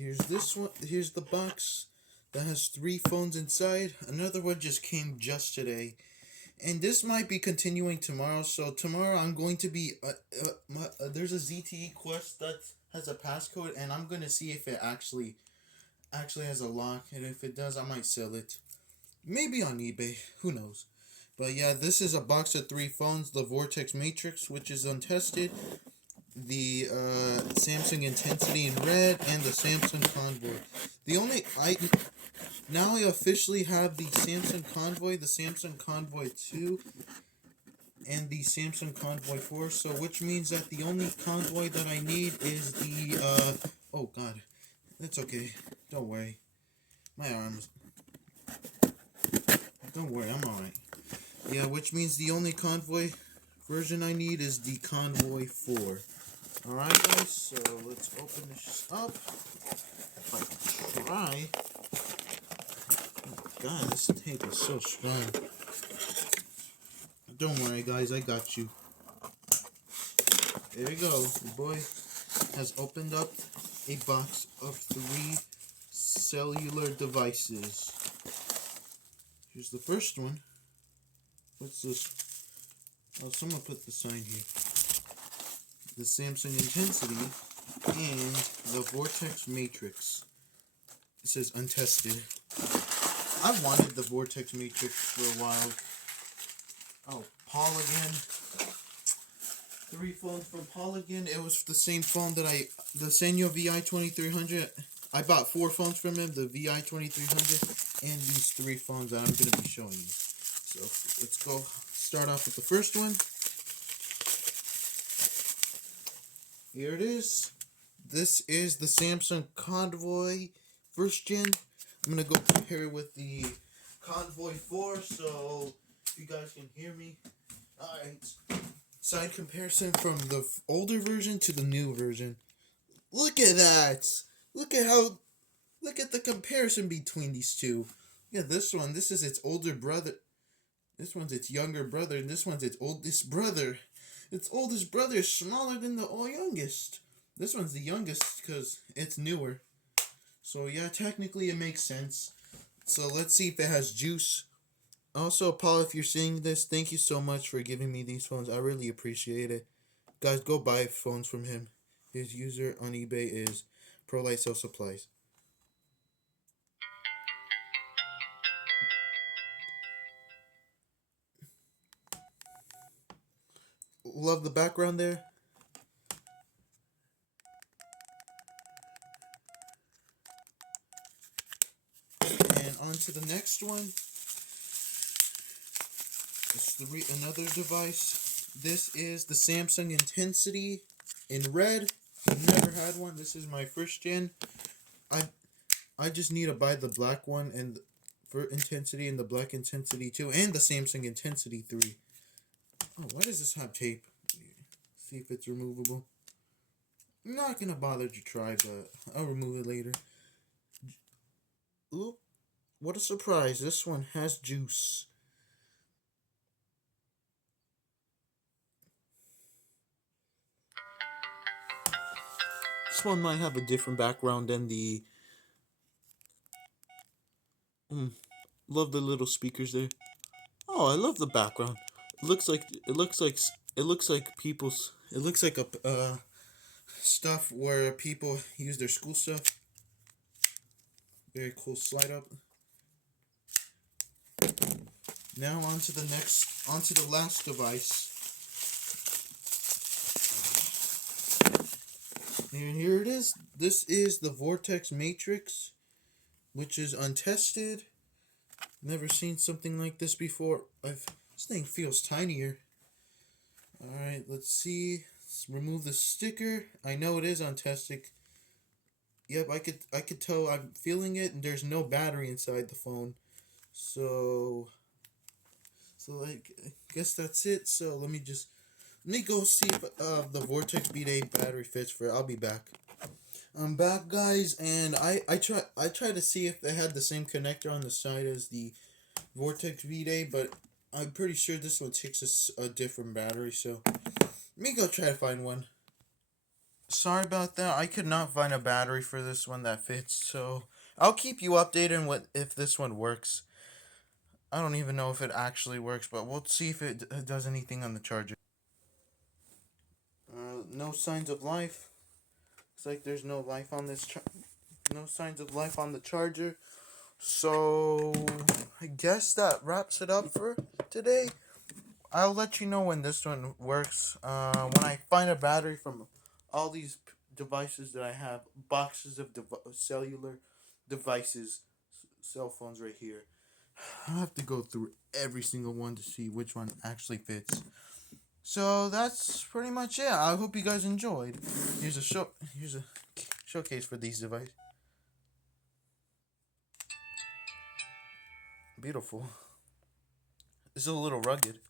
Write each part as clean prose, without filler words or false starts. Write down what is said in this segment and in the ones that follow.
Here's this one. Here's the box that has 3 phones inside. Another one just came just today. And this might be continuing tomorrow. So tomorrow I'm going to be there's a ZTE Quest that has a passcode, and I'm gonna see if it actually has a lock, and if it does, I might sell it. Maybe on eBay. Who knows? But yeah, this is a box of 3 phones: the Vortex Matrix, which is untested, the Samsung Intensity in red, and the Samsung Convoy. The only I Now I officially have the Samsung Convoy, the Samsung Convoy 2, and the Samsung Convoy 4, so which means that the only Convoy that I need is the, oh god, that's okay, don't worry, my arms, don't worry, I'm alright. Yeah, which means the only Convoy version I need is the Convoy 4. Alright guys, so let's open this up. If I can try. God, this tape is so strong. Don't worry, guys, I got you. There we go. The boy has opened up a box of 3 cellular devices. Here's the first one. What's this? Oh, someone put the sign here. The Samsung Intensity and the Vortex Matrix. It says untested. I wanted the Vortex Matrix for a while. Oh, Paul again. 3 phones from Paul again. It was the same phone that the Sanyo VI2300. I bought 4 phones from him, the VI2300, and these 3 phones that I'm going to be showing you. So, let's go start off with the first one. Here it is. This is the Samsung Convoy 1st Gen. I'm going to go compare it with the Convoy 4, so you guys can hear me. Alright. Side comparison from the older version to the new version. Look at that! Look at the comparison between these two. Yeah, this one, this is its older brother. This one's its younger brother, and this one's its oldest brother. Its oldest brother is smaller than the youngest. This one's the youngest because it's newer. So yeah, technically it makes sense. So let's see if it has juice. Also, Paul, if you're seeing this, thank you so much for giving me these phones. I really appreciate it. Guys, go buy phones from him. His user on eBay is ProLight Sell Supplies. Love the background there. And on to the next one. It's another device. This is the Samsung Intensity in red. I've never had one. This is my 1st gen. I just need to buy the black one and for Intensity and the black Intensity 2 and the Samsung Intensity 3. Oh, why does this have tape? See if it's removable. I'm not gonna bother to try, but I'll remove it later. Oop, what a surprise. This one has juice. This one might have a different background than the... love the little speakers there. Oh, I love the background. It looks like people's... It looks like a stuff where people use their school stuff. Very cool slide up. Now on to the last device. And here it is. This is the Vortex Matrix, which is untested. Never seen something like this before. This thing feels tinier. Alright, let's see. Let's remove the sticker. I know it is untested. Yep, I could tell I'm feeling it, and there's no battery inside the phone. So I guess that's it. So let me go see if the Vortex B8 battery fits for it. I'll be back. I'm back, guys, and I tried to see if they had the same connector on the side as the Vortex V8, but I'm pretty sure this one takes a different battery, so let me go try to find one. Sorry about that. I could not find a battery for this one that fits, so I'll keep you updated on if this one works. I don't even know if it actually works, but we'll see if it does anything on the charger. No signs of life. Looks like there's no life on this. No signs of life on the charger. So I guess that wraps it up for today. I'll let you know when this one works. When I find a battery from all these devices that I have, boxes of cellular devices, cell phones right here. I have to go through every single one to see which one actually fits. So that's pretty much it. I hope you guys enjoyed. Here's a showcase for these devices. Beautiful. It's a little rugged.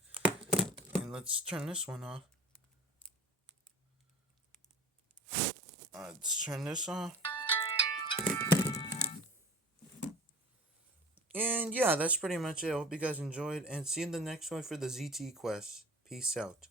And let's turn this one on. Let's turn this on. And yeah, that's pretty much it. I hope you guys enjoyed. And see you in the next one for the ZT Quest. Peace out.